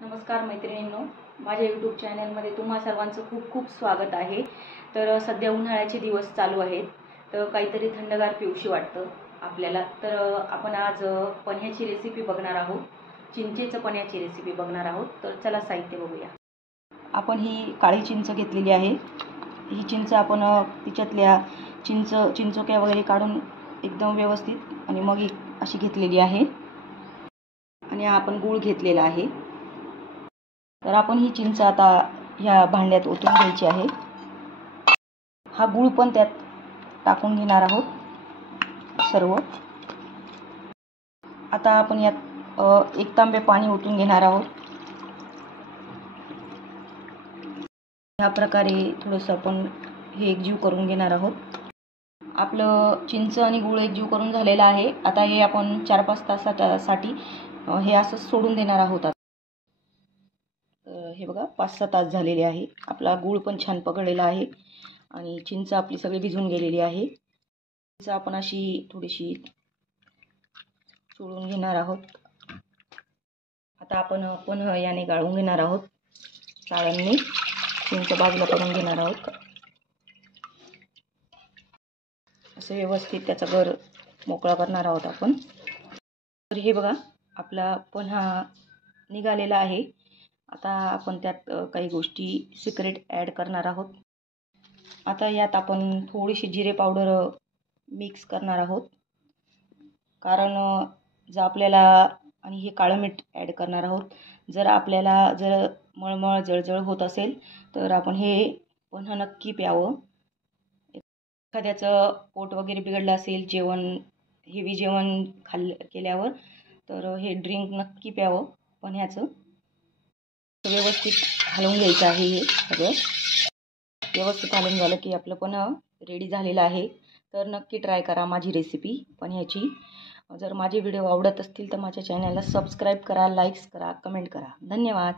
नमस्कार मैत्रिणींनो, माझ्या यूट्यूब चॅनलमध्ये तुम्हा सर्वांचं खूप खूप स्वागत आहे। तर सध्या उन्हाळ्याचे दिवस चालू आहेत, तर काहीतरी थंडगार पिऊशी वाटतं आपल्याला। तर आपण आज पन्ह्याची रेसिपी बघणार आहोत, चिंचेचं पन्ह्याची रेसिपी बघणार आहोत। तर चला साहित्य बघूया। आपण ही काळी चिंच घेतलेली आहे। ही चिंच आपण तिच्यातल्या चिंचोक्या वगैरे काढून एकदम व्यवस्थित आणि मग अशी घेतलेली आहे। आणि आपण गूळ घेतलेला आहे। तर आपण ही चिंच आता ह्या भांड्यात ओतून घ्यायची आहे। हा गूळ पण त्यात टाकून घेणार आहोत सर्व। आता आपण यात 1 तांबे पाणी ओतून घेणार आहोत। ह्या प्रकारे थोडंसं आपण हे एकजीव करून घेणार आहोत। आपलं चिंच आणि गूळ एकजीव करून झालेला आहे। आता हे आपण 4-5 तासासाठी हे असं सोडून देणार आहोत। हे बघा 5-6 तास झालेले आहे। आपला गूळ पण छान पकडलेला आहे आणि चिंच आपली सगळी भिजून गेलेली आहे। चिंच आपण अशी थोडीशी चोळून घेणार आहोत। आता आपण याने गाळून घेणार आहोत। चाळणीने चिंच बाजूला करून घेणार आहोत। असं व्यवस्थित त्याचा गर मोकळा करणार आहोत आपण। तर हे बघा आपला पन्हा निघालेला आहे। आता आपण त्यात काही गोष्टी सिक्रेट ॲड करणार आहोत। आता यात आपण थोडीशी जिरे पावडर मिक्स करणार आहोत, कारण जर आपल्याला आणि हे काळं मीठ ॲड करणार आहोत। जर आपल्याला मळमळ जळजळ होत असेल तर आपण हे पन्हा नक्की प्यावं। एखाद्याचं पोट वगैरे बिघडलं असेल हेवी जेवण केल्यावर, तर हे ड्रिंक नक्की प्यावं पन्ह्याचं। व्यवस्थित हलवून घ्यायचं आहे। हे सगळं व्यवस्थित हलवून झालं की आपलं पन्ह रेडी झालेलं आहे। तर नक्की ट्राय करा माझी रेसिपी पन्ह्याची। जर माझे व्हिडिओ आवडत असतील तर माझ्या चॅनलला सबस्क्राईब करा, लाईक्स करा, कमेंट करा। धन्यवाद।